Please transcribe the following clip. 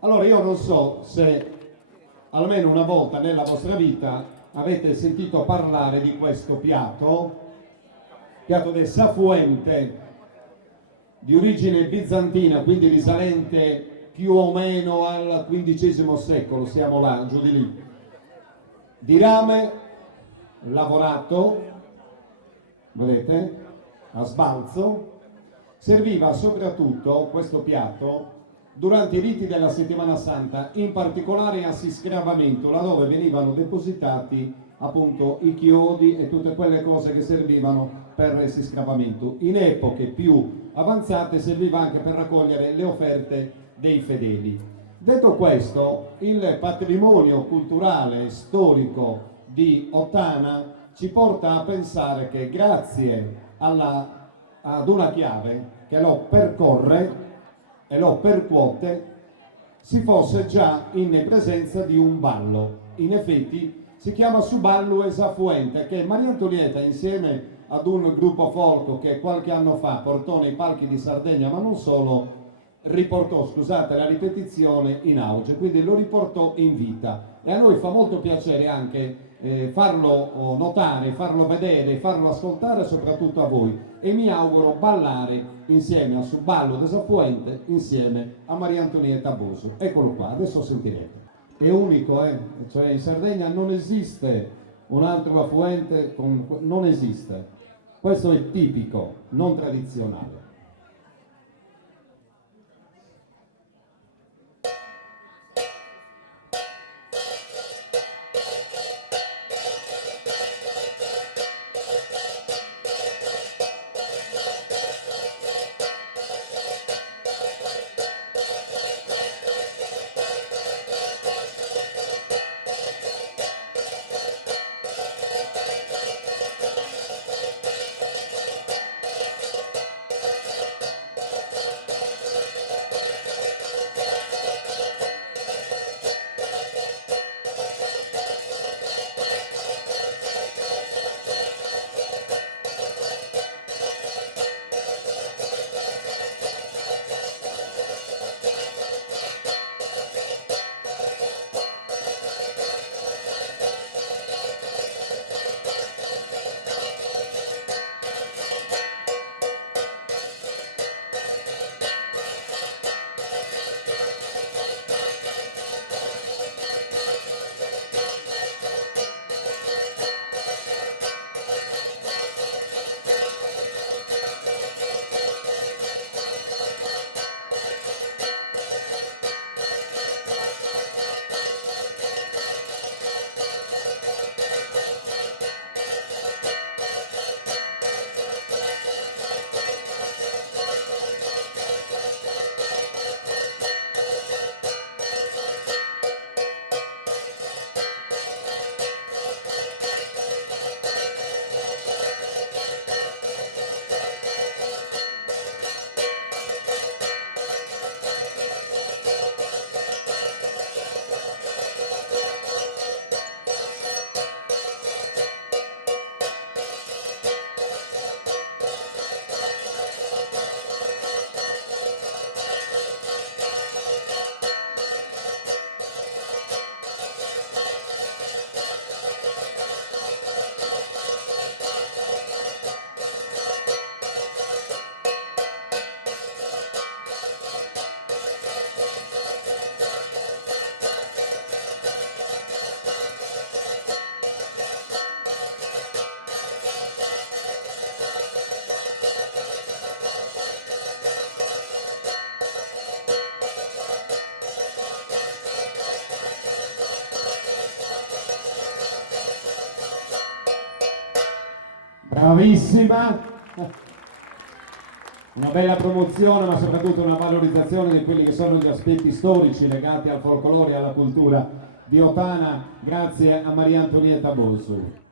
Allora io non so se almeno una volta nella vostra vita avete sentito parlare di questo piatto del Safuente, di origine bizantina, quindi risalente più o meno al XV secolo, siamo là, giù di lì. Di rame lavorato, vedete, a sbalzo, serviva soprattutto questo piatto durante i riti della Settimana Santa, in particolare a Siscravamento, laddove venivano depositati appunto i chiodi e tutte quelle cose che servivano per il siscravamento. In epoche più avanzate serviva anche per raccogliere le offerte dei fedeli. Detto questo, il patrimonio culturale e storico di Ottana ci porta a pensare che grazie ad una chiave che lo percorre e lo percuote, si fosse già in presenza di un ballo. In effetti si chiama Suballo e Safuente, che Maria Antonietta, insieme ad un gruppo folco che qualche anno fa portò nei palchi di Sardegna, ma non solo, riportò, scusate, la ripetizione in auge, quindi lo riportò in vita. E a noi fa molto piacere anche farlo notare, farlo vedere, farlo ascoltare, soprattutto a voi. E mi auguro ballare insieme a Suballo de Safuente, insieme a Maria Antonietta Boso. Eccolo qua, adesso sentirete. È unico, cioè in Sardegna non esiste un altro affluente, non esiste. Questo è tipico, non tradizionale. Bravissima! Una bella promozione, ma soprattutto una valorizzazione di quelli che sono gli aspetti storici legati al folklore e alla cultura di Ottana, grazie a Maria Antonietta Boso.